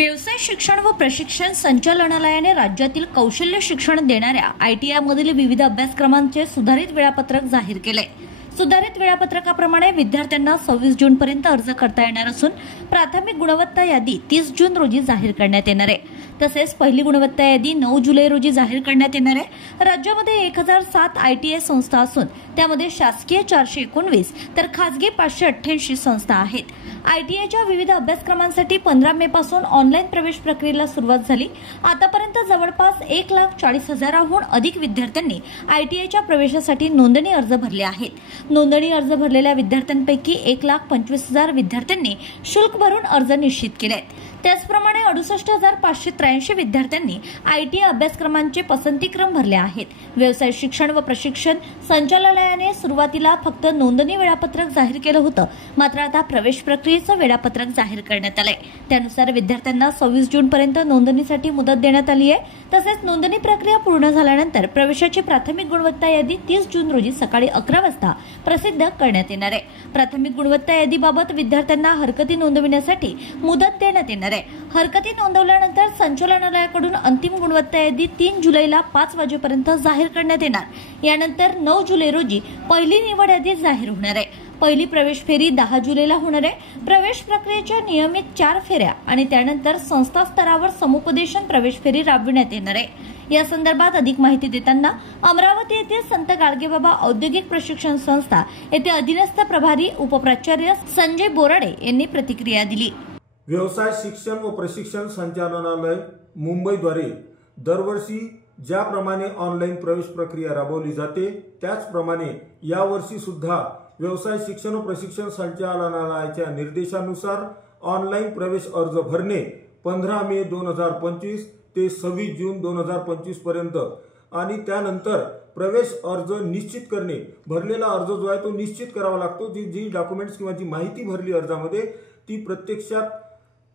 व्यवसाय शिक्षण व प्रशिक्षण संचालनालयाने राज्यातील कौशल्य शिक्षण देणाऱ्या ITI मधील विविध अभ्यासक्रमांचे सुधारित वेळापत्रक जाहीर केले। सुधारित वेळापत्रकाप्रमाणे विद्यार्थ्यांना 26 जून पर्यंत अर्ज करता येणार असून प्राथमिक गुणवत्ता यादी 30 जून रोजी जाहीर करण्यात येणार आहे। तसेच पहिली गुणवत्ता यादी 9 जुलै रोजी जाहीर करण्यात येणार आहे। राज्यामध्ये 1007 ITI संस्था असून त्यामध्ये शासकीय 419 तर खासगी 588 संस्था आहेत। ITIच्या विविध अभ्यासक्रमांसाठी 15 मे पासून ऑनलाईन प्रवेश प्रक्रियेला सुरुवात झाली। आतापर्यंत जवळपास 1,40,000हून अधिक विद्यार्थ्यांनी ITIच्या प्रवेशासाठी नोंदणी अर्ज भरले आहेत। नोंदणी अर्ज भरलेल्या विद्यार्थ्यांपैकी 1,25,000 विद्यार्थ्यांनी शुल्क भरून अर्ज निश्चित केले आहेत। त्याचप्रमाणे 68,583 विद्यार्थ्यांनी ITI अभ्यासक्रमांचे पसंतीक्रम भरले आहेत। व्यवसाय शिक्षण व प्रशिक्षण संचालनालयाने सुरुवातीला फक्त नोंदणी वेळापत्रक जाहीर केलं होतं, मात्र आता प्रवेश प्रक्रियेचं वेळापत्रक जाहीर करण्यात आलंय। त्यानुसार विद्यार्थ्यांना 26 जून पर्यंत नोंदणीसाठी मुदत देण्यात आली आहे। तसेच नोंदणी प्रक्रिया पूर्ण झाल्यानंतर प्रवेशाची प्राथमिक गुणवत्ता यादी 30 जून रोजी सकाळी 11 वाजता प्रसिद्ध करण्यात येणार आहे। प्राथमिक गुणवत्ता यादीबाबत विद्यार्थ्यांना हरकती नोंदविण्यासाठी मुदत देण्यात येणार आहे। हरकती नोंदवल्यानंतर संचालनालयाकडून अंतिम गुणवत्ता यादी 3 जुलैला 5 वाजेपर्यंत जाहीर करण्यात येणार। यानंतर 9 जुलै रोजी पहिली निवड यादी जाहीर होणार आहे। पहिली प्रवेश फेरी 10 जुलैला होणार आहे। प्रवेश प्रक्रियेच्या नियमित 4 फेऱ्या आणि त्यानंतर संस्था स्तरावर समुपदेशन प्रवेश फेरी राबविण्यात येणार आहे। या संदर्भात अधिक माहिती देताना अमरावती येथील संत गाडगेबाबा औद्योगिक प्रशिक्षण संस्था येथे अधीनस्थ प्रभारी उपप्राचार्य संजय बोराडे यांनी प्रतिक्रिया दिली। व्यवसाय शिक्षण व प्रशिक्षण संचालनालय मुंबईद्वारे दरवर्षी ज्याप्रमाणे ऑनलाईन प्रवेश प्रक्रिया राबवली जाते त्याचप्रमाणे यावर्षी सुद्धा व्यवसाय शिक्षण व प्रशिक्षण संचालनालयाच्या निर्देशानुसार ऑनलाईन प्रवेश अर्ज भरणे 15 मे 2025 ते 26 जून 2025 पर्यंत आणि त्यानंतर प्रवेश अर्ज निश्चित करणे। भरलेला अर्ज जो आहे तो निश्चित करावा लागतो। जी डॉक्युमेंट्स किंवा जी माहिती भरली अर्जामध्ये ती प्रत्यक्षात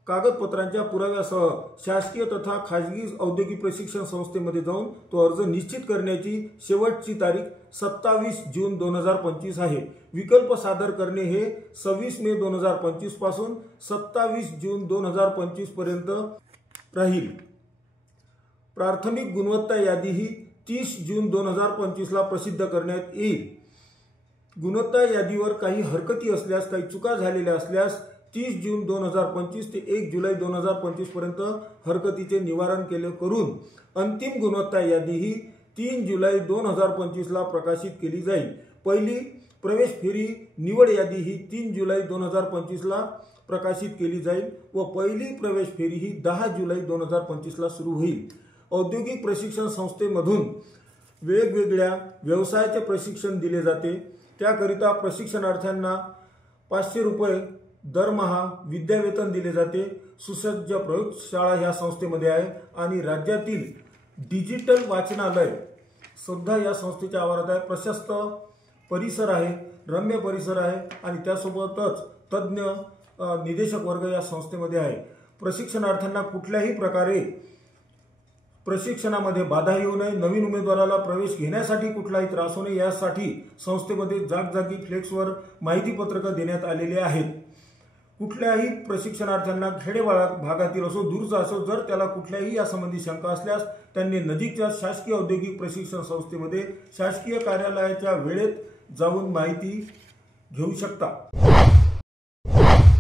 कागदपत्रांच्या पुराव्यासह शासकीय तथा खाजगी औद्योगिक प्रशिक्षण संस्थेमध्ये जाऊन तो अर्ज निश्चित करण्याची शेवटची तारीख 27 जून 2025 आहे। विकल्प सादर करणे हे 26 मे 2025 पासून 27 जून 2025 पर्यंत राहील। प्राथमिक गुणवत्ता यादी ही 30 जून 2025 ला प्रसिद्ध करण्यात येईल। गुणवत्ता यादीवर काही हरकती असल्यास, काही चुका झालेल्या असल्यास 30 जून 2025 ते 1 जुलै 2025 पर्यंत हरकतीचे निवारण करून अंतिम गुणवत्ता यादी ही 3 जुलै 2025 ला प्रकाशित केली जाईल। पहिली प्रवेश फेरी निवड यादी ही 3 जुलै 2025 ला प्रकाशित केली जाईल व पहिली प्रवेश फेरी ही 10 जुलै 2025 ला सुरू होईल। औद्योगिक प्रशिक्षण संस्थेमधून वेगवेगळ्या व्यवसायाचे प्रशिक्षण दिले जाते। त्याकरिता प्रशिक्षणार्थ्यांना 500 रुपये दरमहा विद्यावेतन दिले जाते। सुसज्ज प्रयोगशाळा ह्या संस्थेमध्ये आहे आणि राज्यातील डिजिटल वाचनालय सुद्धा या संस्थेच्या आवारात आहे। प्रशस्त परिसर आहे, रम्य परिसर आहे आणि त्यासोबतच तज्ञ निदेशक वर्ग या संस्थेमध्ये आहे। प्रशिक्षणार्थ्यांना कुठल्याही प्रकारे प्रशिक्षणामध्ये बाधा येऊ नये, नवीन उमेदवाराला प्रवेश घेण्यासाठी कुठलाही त्रास होऊ नये यासाठी संस्थेमध्ये जागजागी फ्लेक्सवर माहिती पत्रक देण्यात आलेले आहेत। कुठल्याही प्रशिक्षणार्थ्यांना खेडे भागातील असो, दूरचा असो, जर त्याला कुठल्याही यासंबंधी शंका असल्यास त्यांनी नजीकच्या शासकीय औद्योगिक प्रशिक्षण संस्थेमध्ये शासकीय कार्यालयाच्या वेळेत जाऊन माहिती घेऊ शकता।